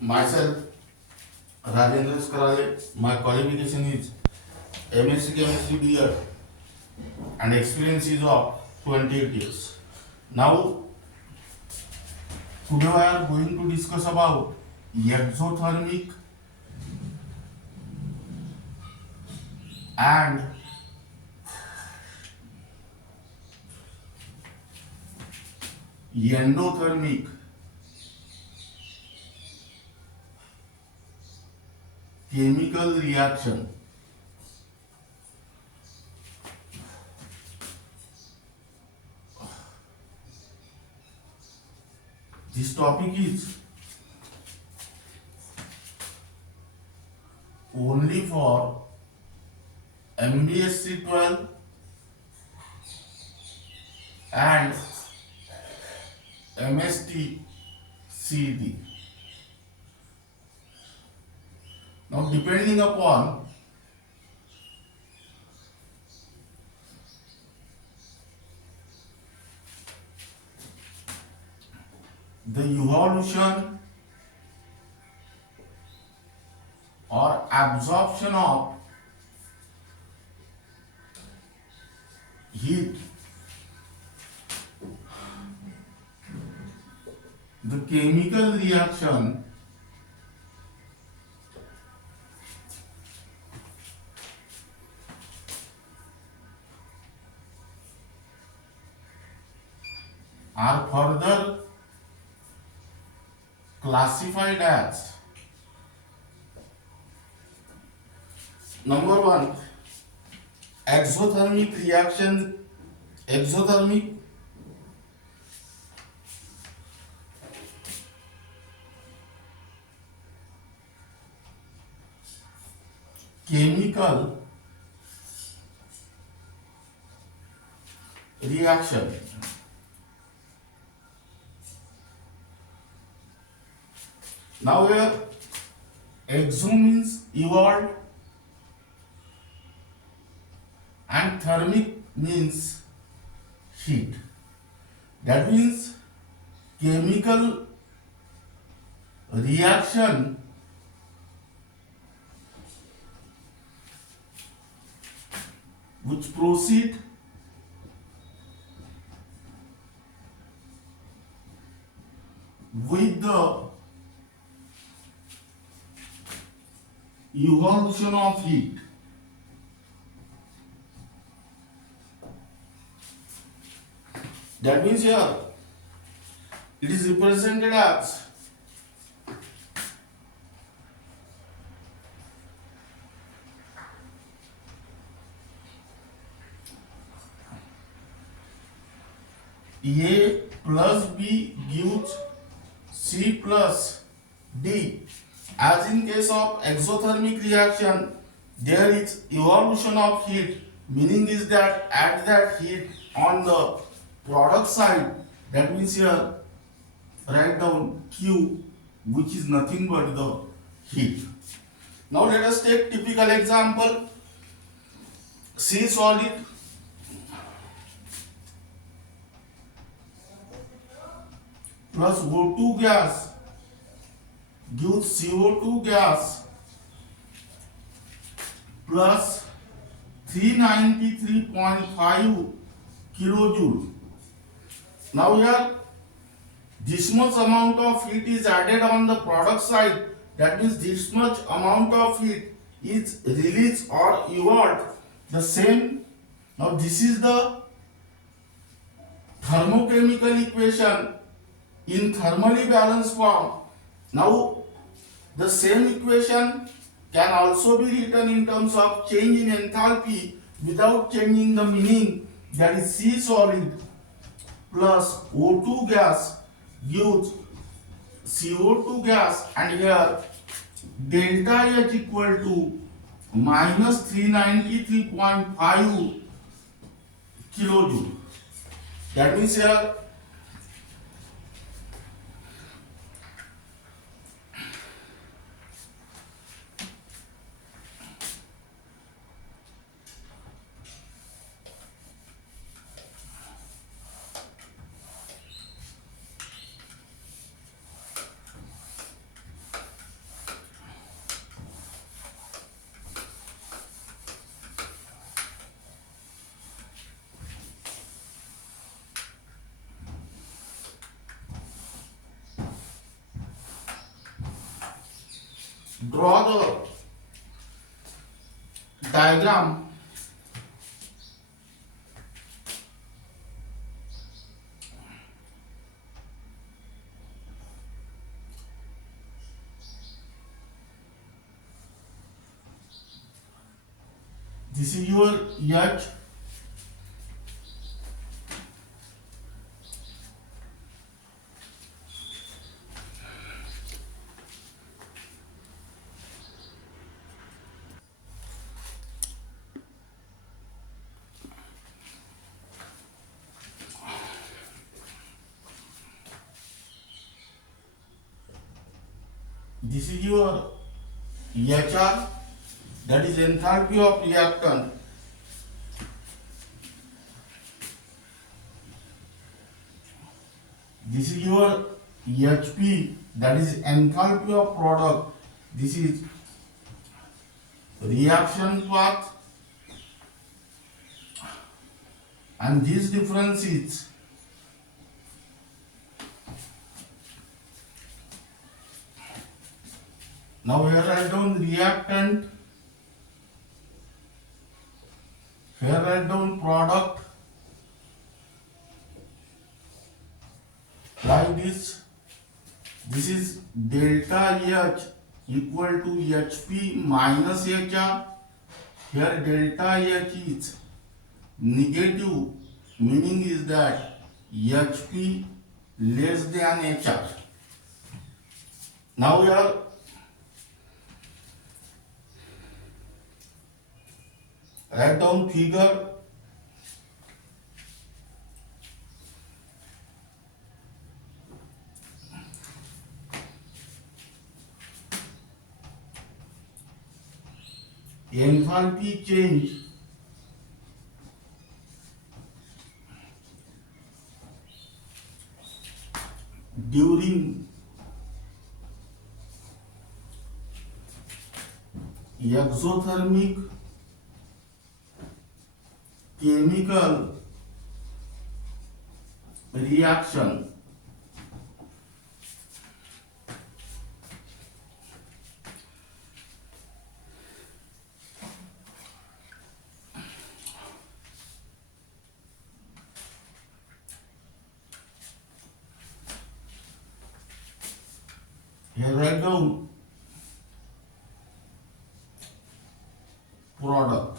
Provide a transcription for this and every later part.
Myself, Rajendra Karale. My qualification is MSc Chemistry B.Ed and experience is of 28 years. Now, today we are going to discuss about exothermic and endothermic chemical reaction. This topic is only for MBSE 12 and MST CET. Now, depending upon the evolution or absorption of heat, the chemical reaction are further classified as number one, exothermic reaction, exothermic chemical reaction. Now here exo means evolved and thermic means heat. That means chemical reaction which proceed with the evolution of heat. That means here it is represented as A plus B gives C plus D. As in case of exothermic reaction, there is evolution of heat, meaning is that at that heat on the product side, that means here write down Q, which is nothing but the heat. Now let us take typical example. C solid plus O2 gas gives CO2 gas plus 393.5 kilojoule. Now here this much amount of heat is added on the product side, that means this much amount of heat is released or evolved. The same, now this is the thermochemical equation in thermally balanced form. Now the same equation can also be written in terms of change in enthalpy without changing the meaning, that is C solid plus O2 gas gives CO2 gas, and here delta H equal to minus 393.5 kilojoule. That means here Draw the diagram. This is your H. This is your HR, that is enthalpy of reactant. This is your HP, that is enthalpy of product. This is reaction path, and this difference is now here I down reactant, here I down product, like this. This is delta H equal to HP minus HR. Here delta H is negative, meaning is that HP less than HR. Now here write down figure. Enthalpy change during exothermic chemical reaction. Here I go. Product.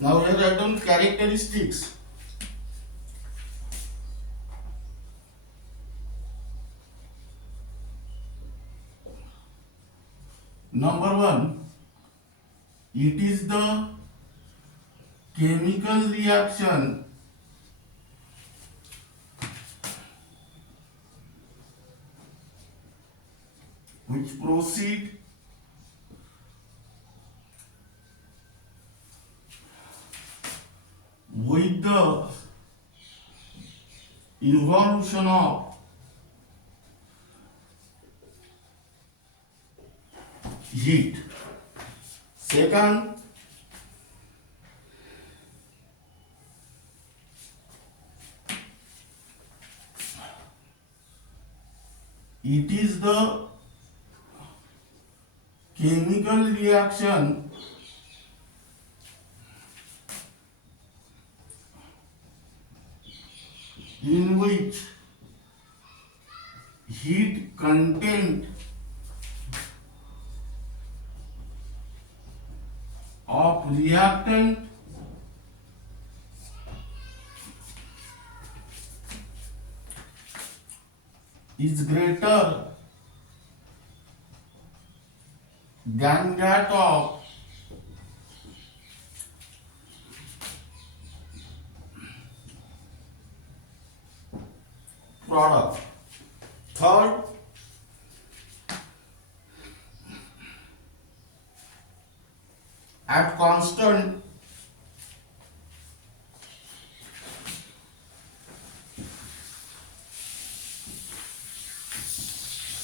Now here I done characteristics. Number one, it is the chemical reaction which proceed with the evolution of heat. Second, it is the chemical reaction in which heat content of reactant is greater than that of product. Third, at constant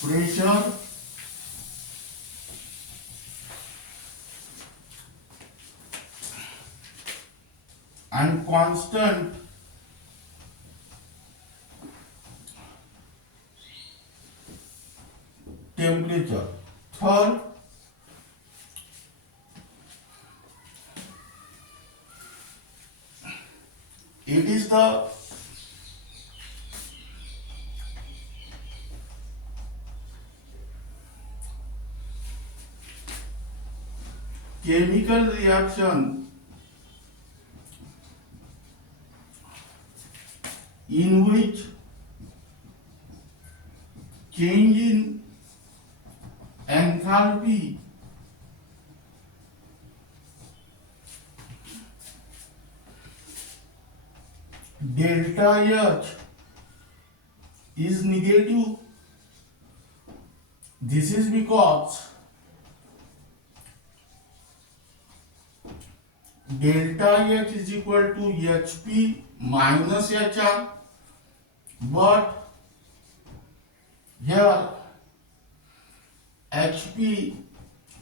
pressure and constant temperature. Third, it is the chemical reaction in which change in enthalpy delta H is negative. This is because delta H is equal to HP minus HR, but here HP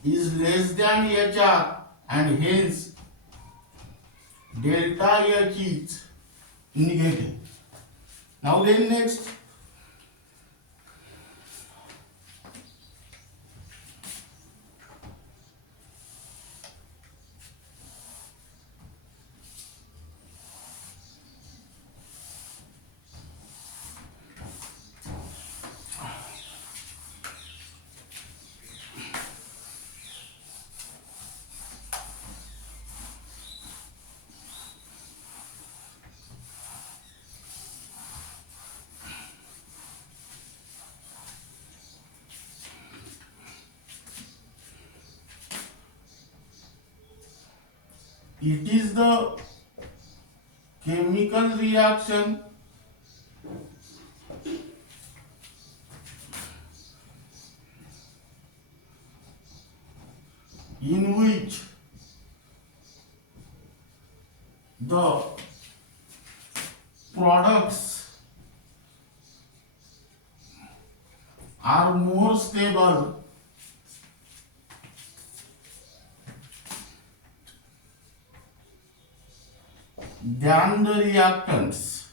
is less than HR and hence delta H is negative. Now then next, it is the chemical reaction in which the products are more stable than the reactants.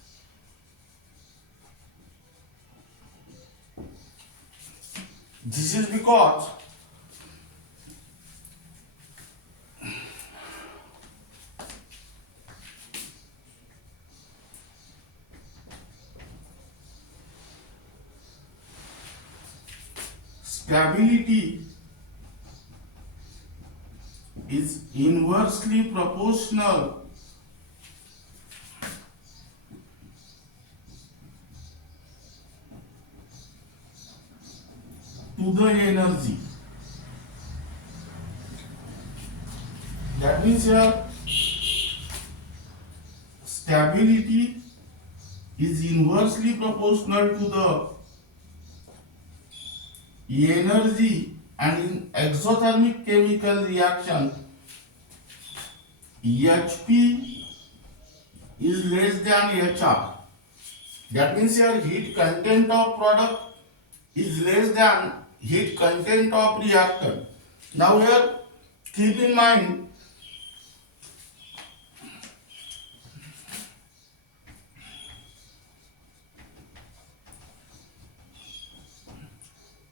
This is because stability is inversely proportional to the energy. That means here stability is inversely proportional to the energy, and in exothermic chemical reaction HP is less than HR. That means here heat content of product is less than heat content of reactant. Now here keep in mind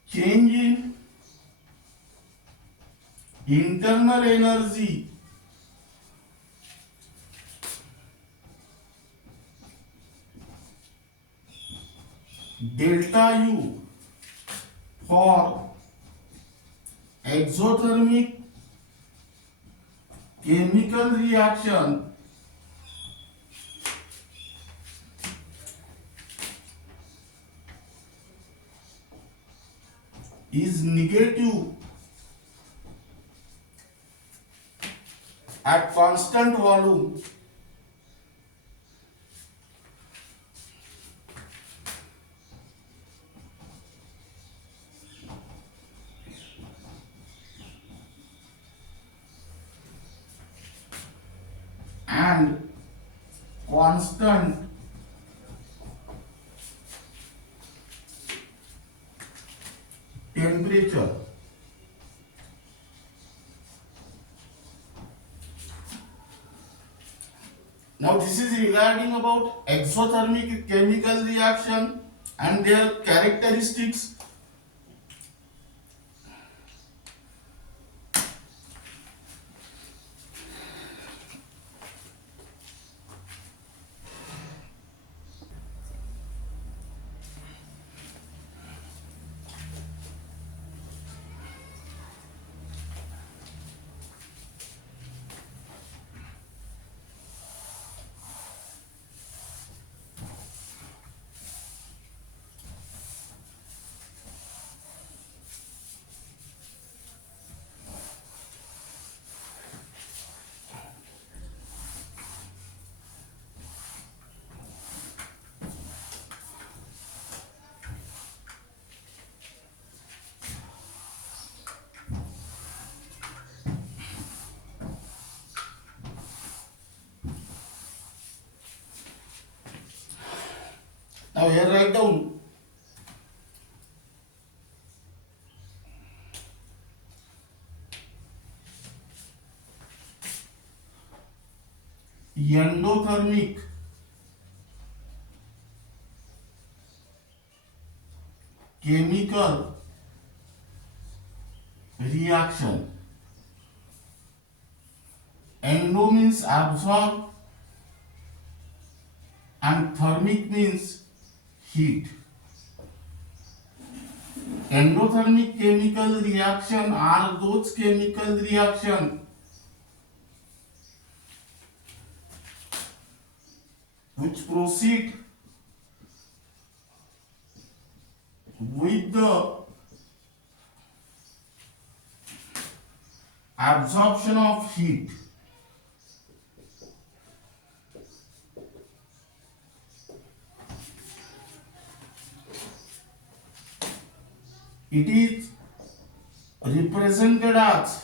change in internal energy delta U for exothermic chemical reaction is negative at constant volume and constant temperature. Now this is regarding about exothermic chemical reaction and their characteristics. Now here write down endothermic chemical reaction. Endo means absorb and thermic means heat. Endothermic chemical reaction are those chemical reaction which proceed with the absorption of heat. It is represented as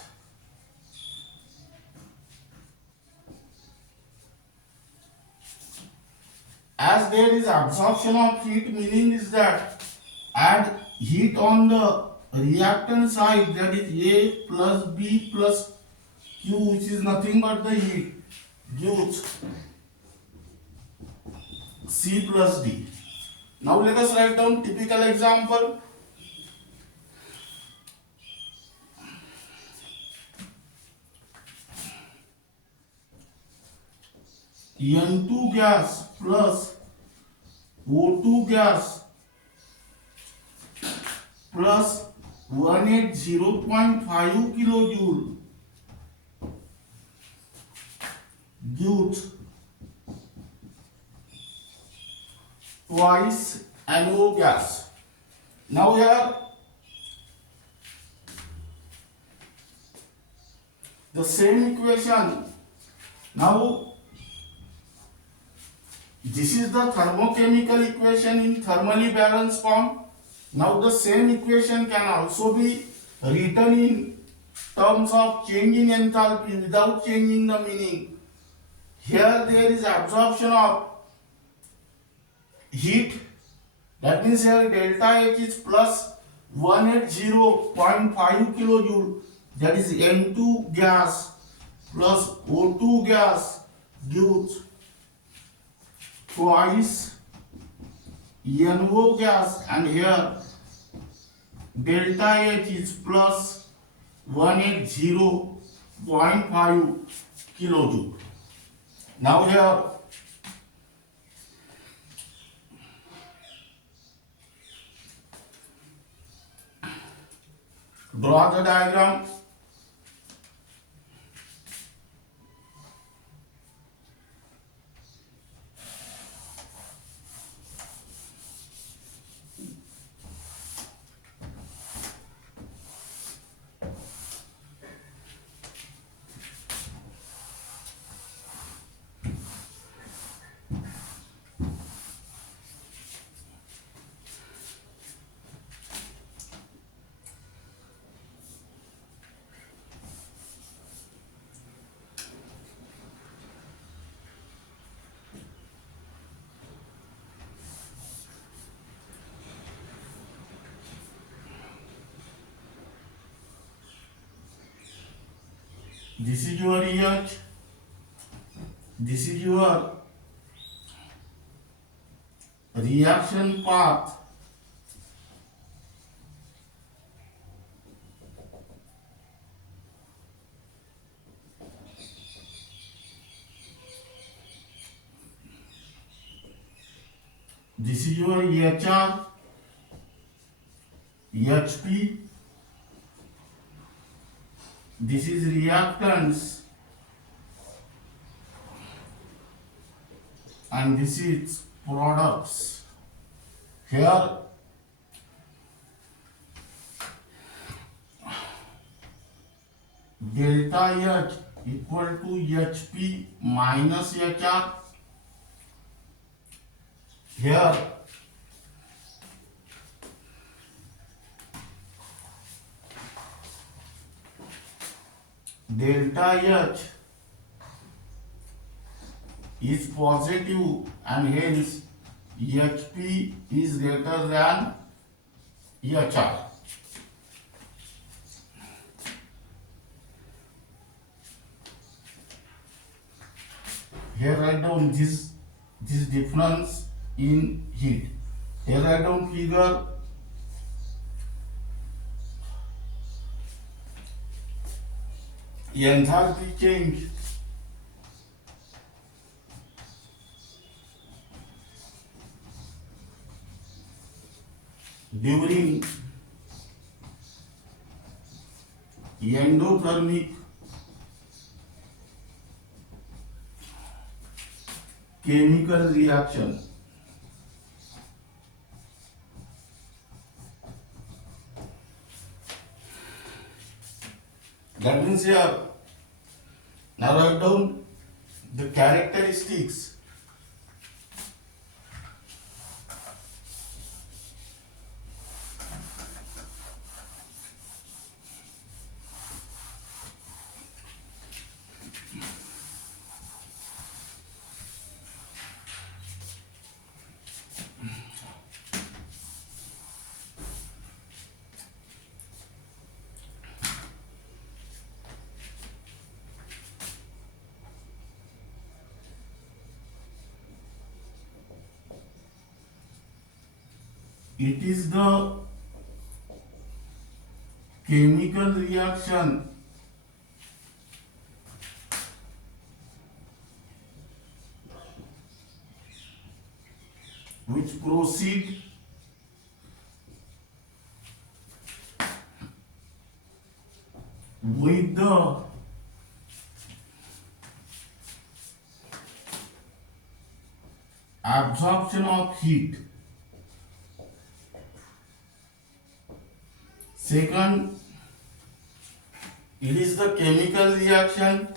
there is absorption of heat, meaning is that add heat on the reactant side, that is A plus B plus Q, which is nothing but the heat, gives C plus D. Now let us write down typical example. N2 gas plus O2 gas plus 180.5 kilojoule gives twice NO gas. Now here the same equation. Now this is the thermochemical equation in thermally balanced form. Now the same equation can also be written in terms of change in enthalpy without changing the meaning. Here there is absorption of heat, that means here delta H is plus 180.5 kilojoule, that is N2 gas plus O2 gas gives twice NO gas, and here delta H is plus 180.5 kilojoule. Now here draw the diagram. This is your EH. This is your reaction path. This is your HR, HP. This is reactants, and this is products. Here delta H equal to HP minus HR. Here delta H is positive and hence HP is greater than HR. Here write down this difference in heat. Here write down figure. Enthalpy change during endothermic chemical reaction. That means here, now write down the characteristics. It is the chemical reaction which proceed with the absorption of heat. Second, it is the chemical reaction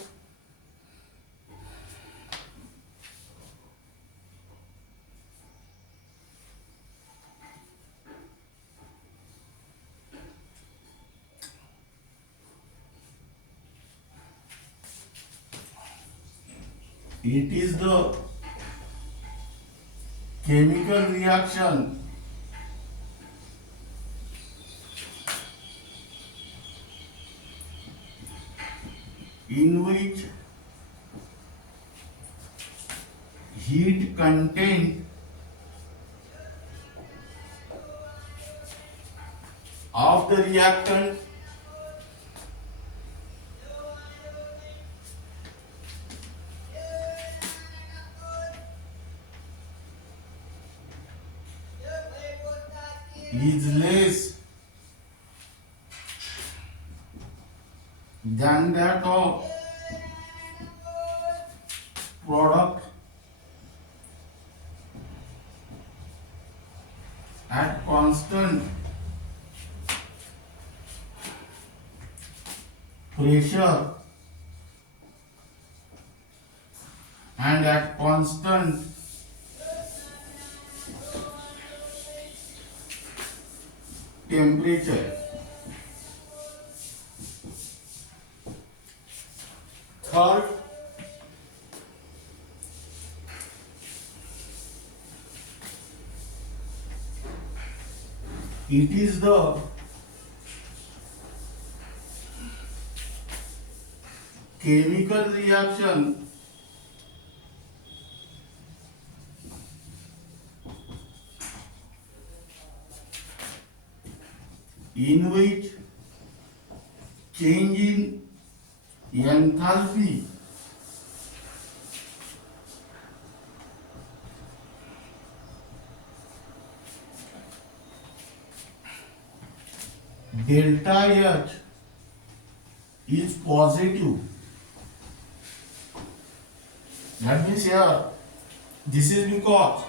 it is the chemical reaction in which heat content of the reactant is less than that of product at constant pressure and at constant temperature. Third, it is the chemical reaction in which change in enthalpy delta H is positive. That means here this is because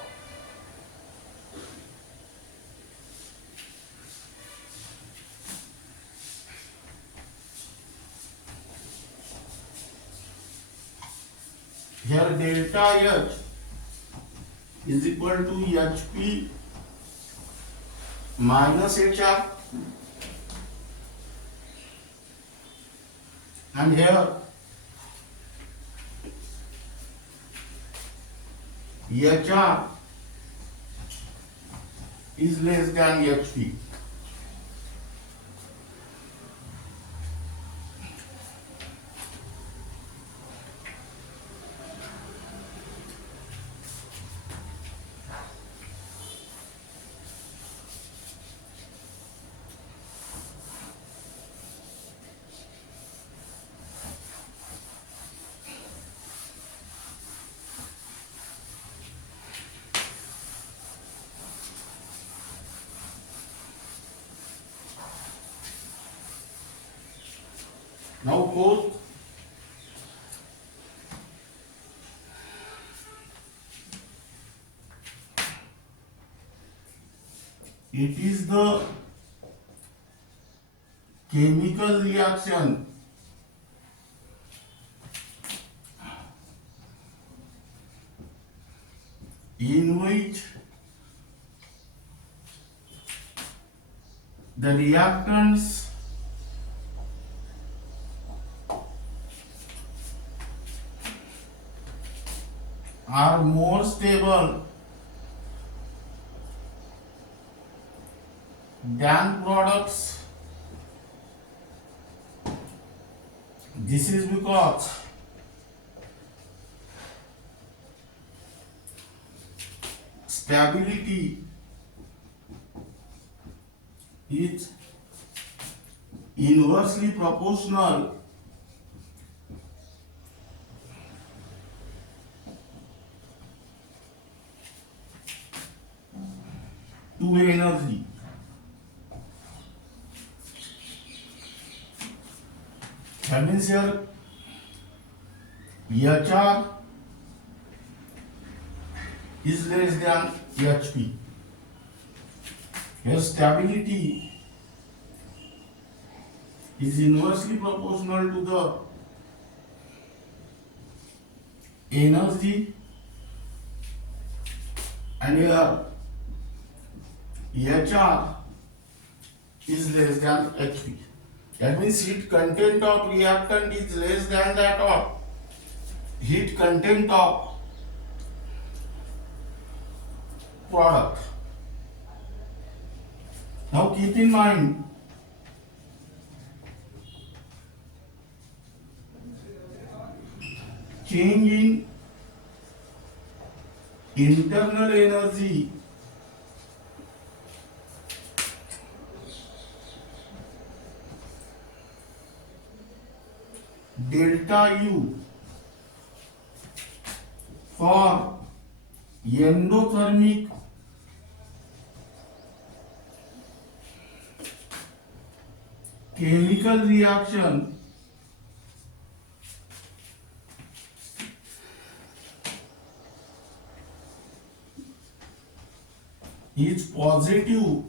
here delta H is equal to HP minus HR, and here HR is less than HP. Now fourth, it is the chemical reaction in which the reactants are more stable than products. This is because stability is inversely proportional to energy. That means here HR is less than HP. Here stability is inversely proportional to the energy, and here HR is less than HP. That means heat content of reactant is less than that of heat content of product. Now keep in mind change in internal energy delta U for endothermic chemical reaction is positive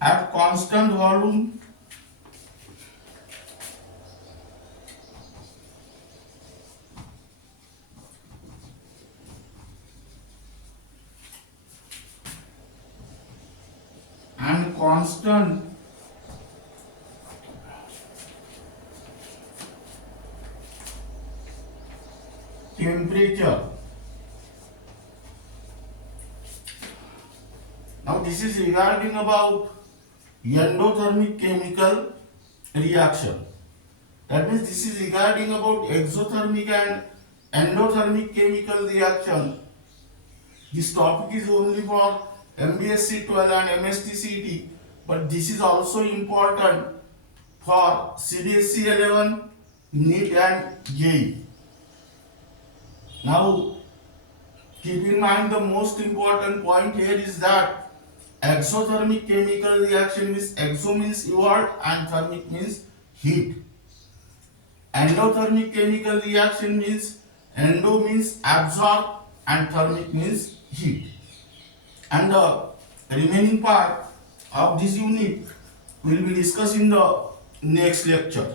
at constant volume and constant temperature. Now this is regarding about endothermic chemical reaction. That means this is regarding about exothermic and endothermic chemical reaction. This topic is only for MBSE 12 and MHT-CET, but this is also important for CBSE 11, NEET and JEE. Now, keep in mind the most important point here is that exothermic chemical reaction means exo means evolved and thermic means heat. Endothermic chemical reaction means endo means absorb and thermic means heat. And the remaining part of this unit will be discussed in the next lecture.